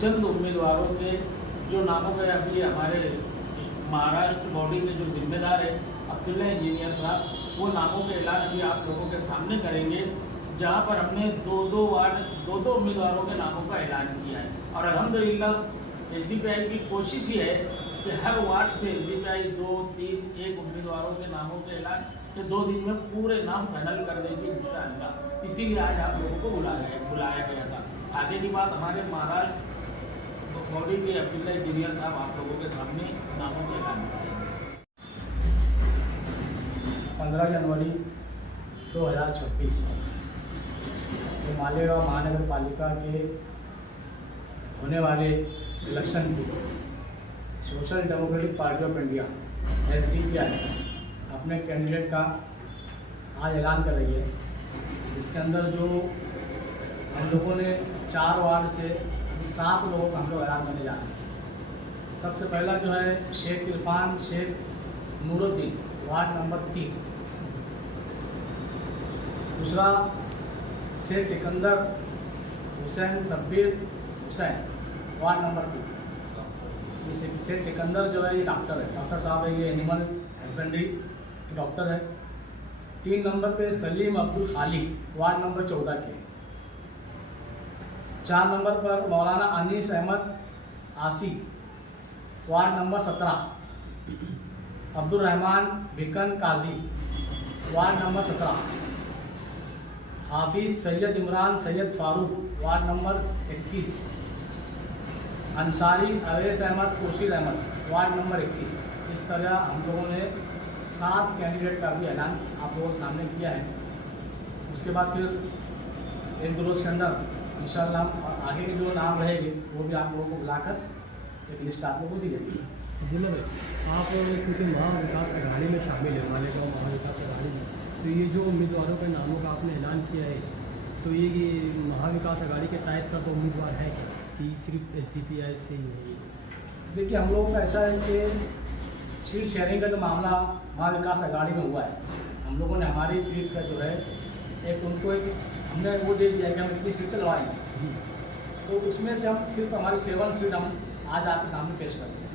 चंद उम्मीदवारों के जो नामों के अभी हमारे महाराष्ट्र बॉडी के जो जिम्मेदार है अब्दुल्ला इंजीनियर साहब, वो नामों के ऐलान अभी आप लोगों के सामने करेंगे, जहां पर हमने दो दो उम्मीदवारों के नामों का ऐलान किया है। और अल्हम्दुलिल्लाह एसडीपीआई की कोशिश ही है कि हर वार्ड से एसडीपीआई 2, 3, 1 उम्मीदवारों के नामों के ऐलान के 2 दिन में पूरे नाम फाइनल कर देंगे इंशाअल्लाह। इसीलिए आज आप लोगों को बुलाया गया था। आगे की बात हमारे महाराष्ट्र बॉडी के अब्दुल्ला इंजीनियर साहब आप लोगों के सामने नामों के ऐलान करेंगे। 15 जनवरी 2026 को मालेगांव महानगर पालिका के होने वाले इलेक्शन की social democratic party of India (SDPI) अपने कैंडिडेट का आज ऐलान कर रही है। इसके अंदर जो हम लोगों ने 4 वार्ड से 7 लोगों का हम लोग ऐलान करने जा रहे हैं। सबसे पहला जो है शेख इरफान शेख नूरुद्दीन, वार्ड नंबर 3। दूसरा शेख सिकंदर हुसैन शब्बीर हुसैन, वार्ड नंबर 2। शेख सिकंदर जो है ये डॉक्टर है, डॉक्टर साहब है, ये एनिमल हस्बेंड्री डॉक्टर है। 3 नंबर पे सलीम अब्दुल खालिक, वार्ड नंबर 14 के। 4 नंबर पर मौलाना Anees Ahmad Aasi, ward number 17। Abdul Rahman Bhikan Kazi, ward number 17। Hafiz Syed Imran Syed Farooq, ward number 21। Ansari Awais Ahmad Khurshid Ahmad, ward number 21। इस तरह हम लोगों ने 7 कैंडिडेट का भी ऐलान आप लोगों के सामने किया है। उसके बाद फिर 1-2 रोज़ के अंदर इंशाअल्लाह आगे के जो नाम रहेंगे वो भी आप लोगों को बुलाकर एक लिस्ट आप लोगों को दी जाएगी। अब्दुल्ला भाई, आप क्योंकि महाविकास अघाड़ी में शामिल है, मालेगांव महाविकास अघाड़ी में, तो ये जो उम्मीदवारों के नामों का आपने ऐलान किया है, तो ये महाविकास अघाड़ी के तहत का तो उम्मीदवार है कि सिर्फ SDPI से ही है? देखिए, हम लोगों का ऐसा है कि सीट शेयरिंग का जो मामला महाविकास अघाड़ी में हुआ है, हम लोगों ने हमारी सीट का जो है उनको हमने वो दे दिया कि हम इतनी सीट से लड़वाएंगे, तो उसमें से हम सिर्फ हमारी 7 सीट हम आज आपके सामने पेश करते हैं।